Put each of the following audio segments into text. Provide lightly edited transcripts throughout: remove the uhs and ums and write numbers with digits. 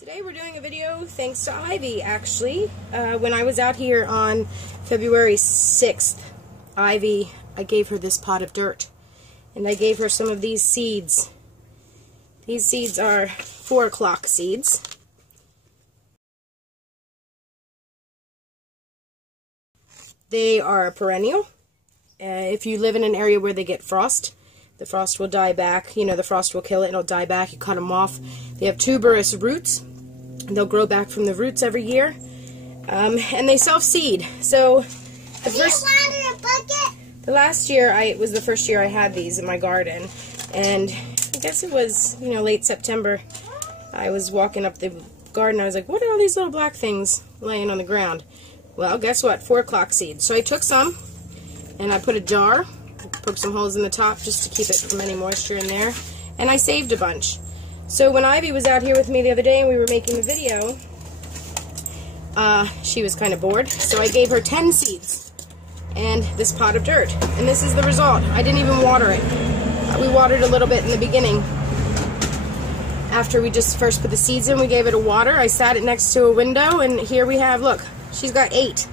Today we're doing a video thanks to Ivy, actually. When I was out here on February 6th, I gave her this pot of dirt. And I gave her some of these seeds. These seeds are 4 o'clock seeds. They are a perennial. If you live in an area where they get frost, the frost will die back. You know, the frost will kill it and it'll die back. You cut them off. They have tuberous roots. They'll grow back from the roots every year. And they self-seed. So the last year, it was the first year I had these in my garden. And I guess it was, you know, late September. I was walking up the garden. I was like, what are all these little black things laying on the ground? Well, guess what? 4 o'clock seeds. So I took some and I put a jar, poked some holes in the top just to keep it from any moisture in there. And I saved a bunch. So when Ivy was out here with me the other day and we were making the video, she was kind of bored. So I gave her 10 seeds and this pot of dirt. And this is the result. I didn't even water it. We watered a little bit in the beginning. After we just first put the seeds in, we gave it a water. I sat it next to a window and here we have, look, she's got 8.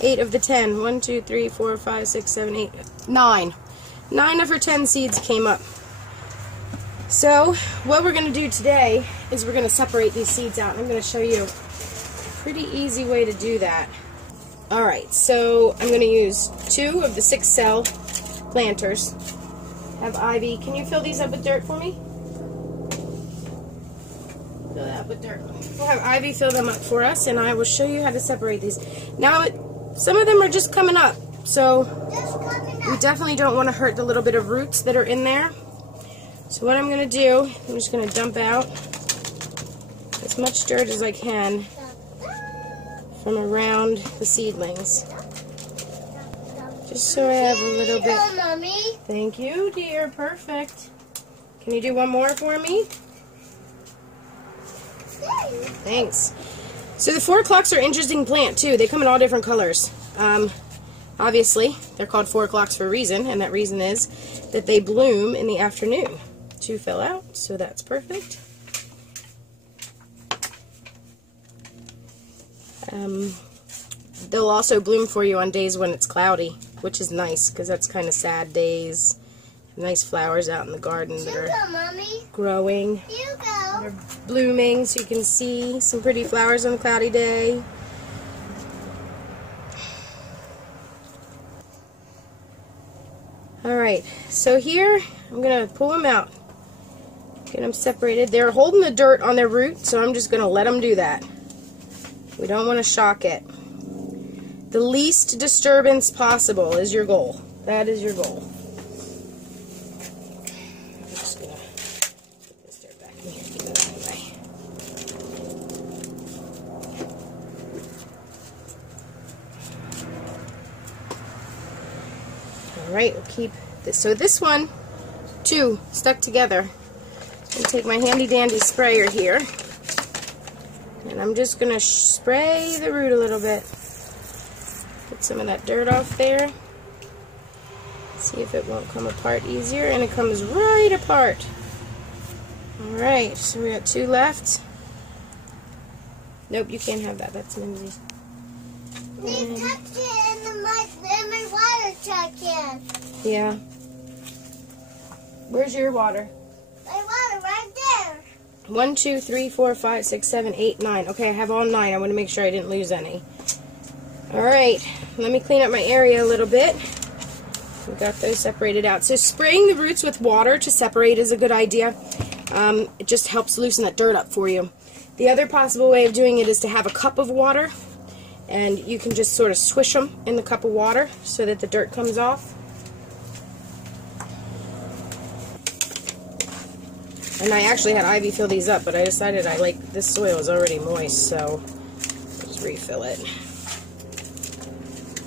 8 of the 10. 1, 2, 3, 4, 5, 6, 7, 8, 9. 9 of her 10 seeds came up. So, what we're going to do today is we're going to separate these seeds out. And I'm going to show you a pretty easy way to do that. Alright, so I'm going to use 2 of the 6-cell planters. Have Ivy, can you fill these up with dirt for me? Fill that up with dirt. We'll have Ivy fill them up for us, and I will show you how to separate these. Now, some of them are just coming up, so we definitely don't want to hurt the little bit of roots that are in there. So what I'm going to do, I'm just going to dump out as much dirt as I can from around the seedlings. Just so I have a little bit. Mommy. Thank you, dear. Perfect. Can you do one more for me? Thanks. So the 4 o'clocks are an interesting plant too. They come in all different colors. Obviously, they're called 4 o'clocks for a reason, and that reason is that they bloom in the afternoon. 2 fell out, so that's perfect. They'll also bloom for you on days when it's cloudy, which is nice, because that's kind of sad days. Nice flowers out in the garden that are growing, that are blooming, so you can see some pretty flowers on a cloudy day. Alright, so here I'm going to pull them out, get them separated. They're holding the dirt on their root, so I'm just going to let them do that. We don't want to shock it. The least disturbance possible is your goal. That is your goal. I'm just going to put this dirt back in here, keep that out of the way. Alright, we'll keep this. So this one, 2 stuck together. I'm going to take my handy dandy sprayer here. And I'm just going to spray the root a little bit. Get some of that dirt off there. See if it won't come apart easier. And it comes right apart. Alright, so we got 2 left. Nope, you can't have that. That's Lindsay's. They touched it in my water can. Yeah. Where's your water? My water right there. 1, 2, 3, 4, 5, 6, 7, 8, 9. Okay, I have all 9. I want to make sure I didn't lose any. Alright, let me clean up my area a little bit. We got those separated out. So spraying the roots with water to separate is a good idea. It just helps loosen that dirt up for you. The other possible way of doing it is to have a cup of water, and you can just sort of swish them in the cup of water so that the dirt comes off. And I actually had Ivy fill these up, but I decided this soil is already moist, so just refill it.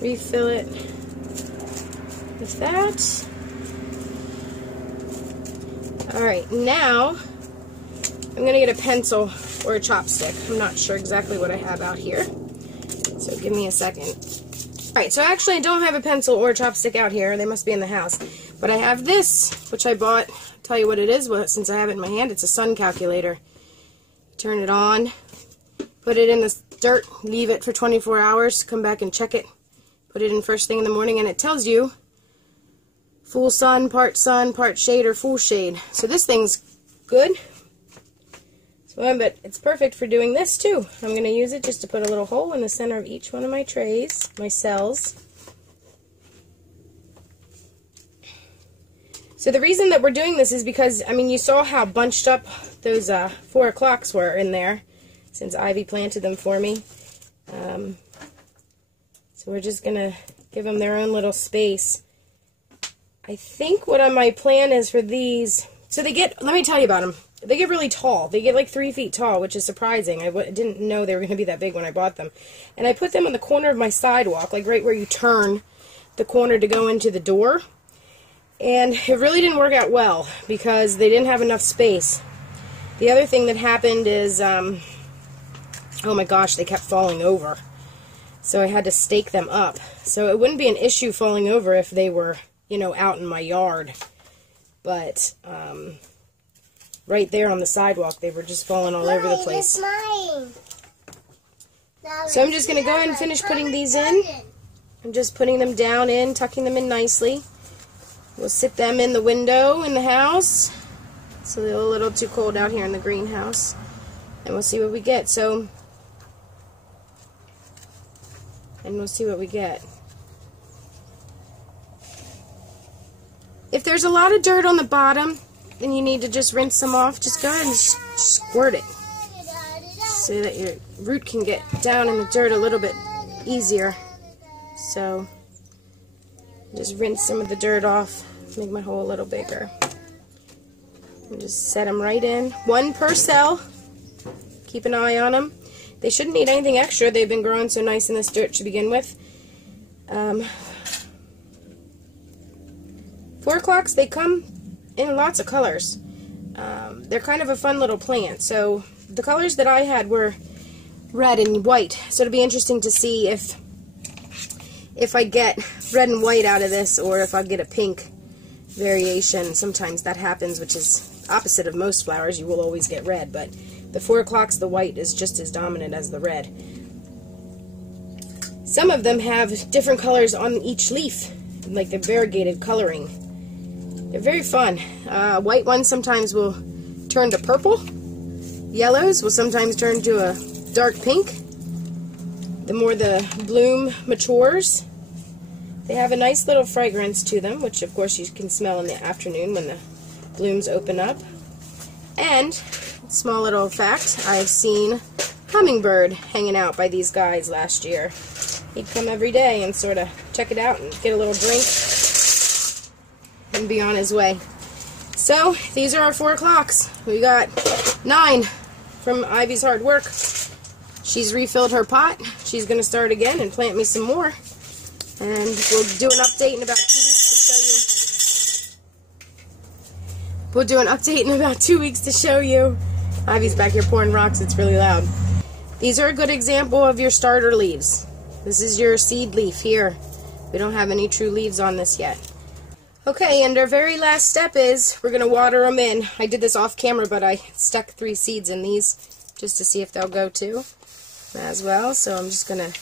Refill it with that. Alright, now I'm going to get a pencil or a chopstick. I'm not sure exactly what I have out here, so give me a second. Alright, so actually I don't have a pencil or a chopstick out here. They must be in the house. But I have this, which I bought. I'll tell you what it is, well, since I have it in my hand. It's a sun calculator. turn it on, put it in the dirt, leave it for 24 hours, come back and check it, put it in first thing in the morning, and it tells you full sun, part shade, or full shade. So this thing's good. So, but it's perfect for doing this too. I'm going to use it just to put a little hole in the center of each one of my trays, my cells. So the reason that we're doing this is because, I mean, you saw how bunched up those 4 o'clocks were in there since Ivy planted them for me. So we're just going to give them their own little space. I think what my plan is for these, so they get, let me tell you about them. They get really tall. They get like 3 feet tall, which is surprising. I didn't know they were going to be that big when I bought them. And I put them on the corner of my sidewalk, like right where you turn the corner to go into the door. And it really didn't work out well because they didn't have enough space. The other thing that happened is, oh my gosh, they kept falling over. So I had to stake them up. So it wouldn't be an issue falling over if they were, you know, out in my yard. But right there on the sidewalk, they were just falling all over the place. So I'm just going to go ahead and finish putting these in. I'm just putting them down in, tucking them in nicely. We'll sit them in the window in the house. So they're a little too cold out here in the greenhouse. And we'll see what we get. And we'll see what we get. If there's a lot of dirt on the bottom, then you need to just rinse them off. Just go ahead and squirt it so that your root can get down in the dirt a little bit easier. So just rinse some of the dirt off, make my hole a little bigger. And just set them right in. 1 per cell. Keep an eye on them. They shouldn't need anything extra. They've been growing so nice in this dirt to begin with. 4 o'clocks, they come in lots of colors. They're kind of a fun little plant. So the colors that I had were red and white. So it'll be interesting to see if I get red and white out of this or if I get a pink variation. Sometimes that happens, which is opposite of most flowers. You will always get red, but the 4 o'clocks, the white is just as dominant as the red. Some of them have different colors on each leaf, like the variegated coloring. They're very fun. White ones sometimes will turn to purple. Yellows will sometimes turn to a dark pink. The more the bloom matures, they have a nice little fragrance to them, which of course you can smell in the afternoon when the blooms open up. And, small little fact, I've seen hummingbird hanging out by these guys last year. He'd come every day and sort of check it out and get a little drink and be on his way. So, these are our 4 o'clocks. We got 9 from Ivy's hard work. She's refilled her pot. She's going to start again and plant me some more. And we'll do an update in about 2 weeks to show you. We'll do an update in about 2 weeks to show you. Ivy's back here pouring rocks. It's really loud. These are a good example of your starter leaves. This is your seed leaf here. We don't have any true leaves on this yet. Okay, and our very last step is we're going to water them in. I did this off camera, but I stuck 3 seeds in these just to see if they'll go too as well. So I'm just going to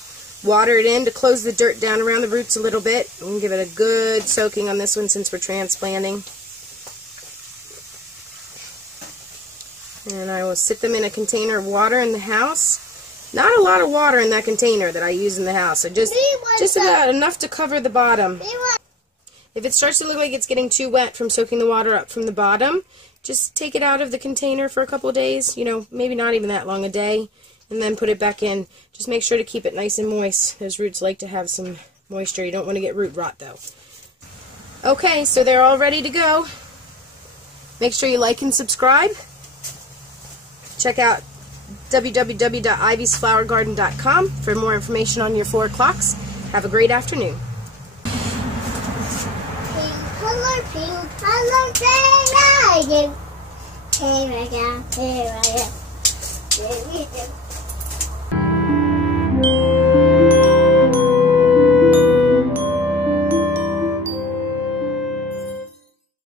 water it in to close the dirt down around the roots a little bit. And give it a good soaking on this one since we're transplanting. And I will sit them in a container of water in the house. Not a lot of water in that container that I use in the house. So just about enough to cover the bottom. If it starts to look like it's getting too wet from soaking the water up from the bottom, just take it out of the container for a couple of days, you know, maybe not even that long, a day, and then put it back in. Just make sure to keep it nice and moist. Those roots like to have some moisture. You don't want to get root rot, though. Okay, so they're all ready to go. Make sure you like and subscribe. Check out www.ivysflowergarden.com for more information on your 4 o'clocks. Have a great afternoon. Pink color, here I go, here I go.